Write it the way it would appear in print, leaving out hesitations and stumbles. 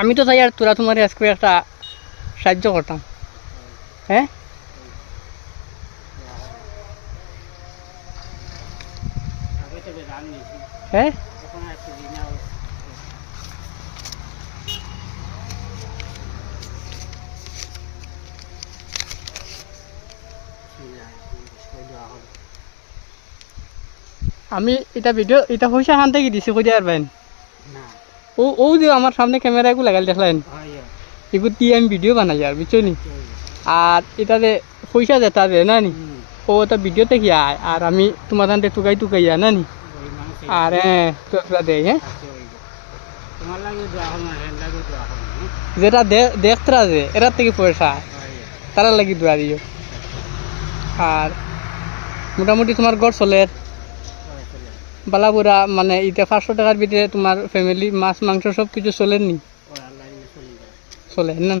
আমি তো চাই আর তোরা তোমার আজকে একটা সাহায্য করতাম। হ্যাঁ হ্যাঁ আমি এটা ভিডিও এটা পয়সা খান থেকে দিছি কই আর বাইন ও ও যে আমার সামনে ক্যামেরা এগুলো লাগাল দেখলেন এগুলো দিয়ে আমি ভিডিও বানাই আর বুঝছো নি। আর এটাতে পয়সা যেটা দে না নি ও তো ভিডিওতে কি আয় আর আমি তোমার তান্তে টুকাই টুকাই না নি আর হ্যাঁ তোরা দেয় হ্যাঁ যেটা দেখতরা যে এরার থেকে পয়সা তারা লাগি দোয়া দিও। আর মোটামুটি তোমার গড় চলের বালাপুরা মানে এটা 500 টাকার ভিতরে তোমার ফ্যামিলি মাছ মাংস সব কিছু চলেন নি চলে না।